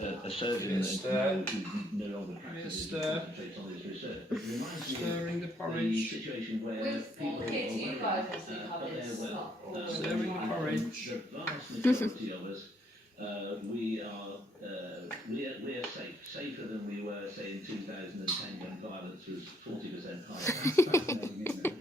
a surgeon no longer practices concentrates on his research. It reminds me Stirring the of the porridge. situation where people kids, you guys will see but comments, they're well. Stirring the porridge. The vast majority of us, we are safer than we were, say, in 2010 when violence was 40% higher.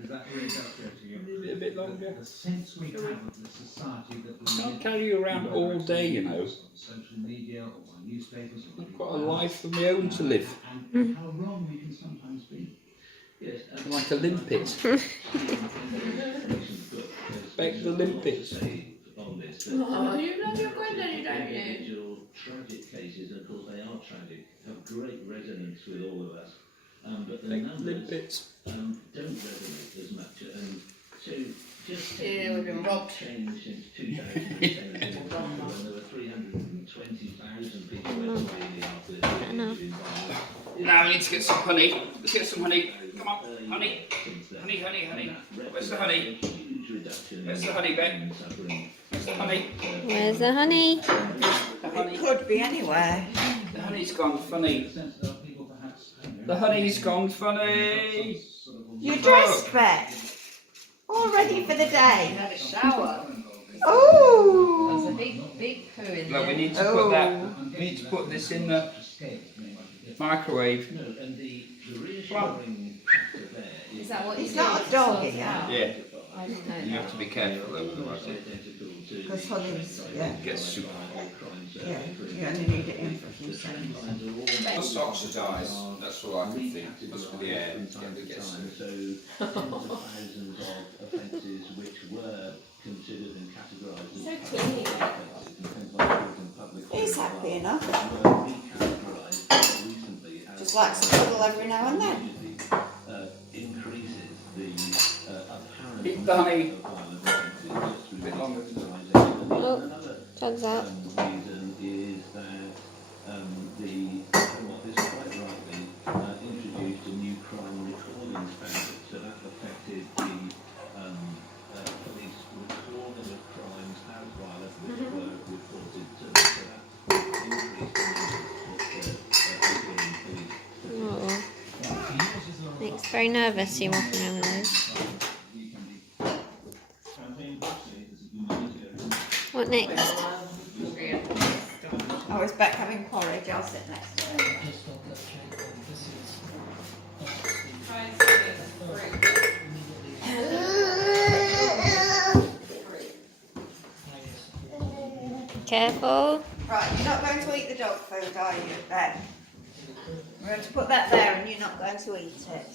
That really does go to you. A bit longer. The sense we have of the society that we Can't carry you around all day, you know. social media or by newspapers. I've got a life of my own to live. And how wrong we can sometimes be. Yes, Like a limpet. Beck the limpet. Oh, you love your granddaddy, don't you? Individual tragic cases, of course they are tragic, have great resonance with all of us. But the Beck the numbers limpet. don't resonate as much. And so just Yeah, we've been robbed. Changed since 2017 when there were 320,000 people estimated after the Now we need to get some honey. Let's get some honey. Come on, honey. Honey, honey, honey. Where's the honey? Where's the honey, Beck? Where's the honey? Where's the honey? The honey. It could be anywhere. The honey's gone funny. The honey's gone funny. You're dressed, Beck. All ready for the day. Had a shower. Oh! There's a big poo in Look, there. we need to put that. We need to put this in the microwave. No, and the reassuring factor there is Is that what It's you not do? a dog, Sorts yeah. out? Yeah. I didn't know You that. have to be careful though, otherwise it Because honey's, yeah. gets super. Yeah, you only need it in for a few seconds. Must oxidise. That's all I can think. Must be the air. So tens of thousands of offences which were considered and categorised as teeny. He's happy enough. were recategorised recently as Just likes a cuddle every now and then. increases the apparent Eat the honey. of violent offences just through Bit longer. categorisation. Oh, Another Dog's out. reason is that the Home Office quite rightly introduced a new crime recording standard, so that affected the police recording of crimes as violent which were reported to them, so that increased the numbers of Oh. Makes very nervous you walking around with those. What next? Oh, is Beck having porridge? I'll sit next to her. Careful. Right, you're not going to eat the dog food, are you, Beck? We're going to put that there and you're not going to eat it.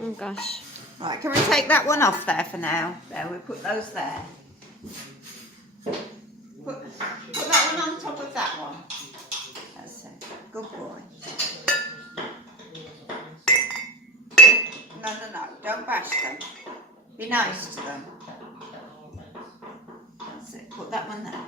Oh gosh. Right, can we take that one off there for now? There, we put those there. Put that one on top of that one. That's it. Good boy. No, don't bash them. Be nice to them. That's it. Put that one there.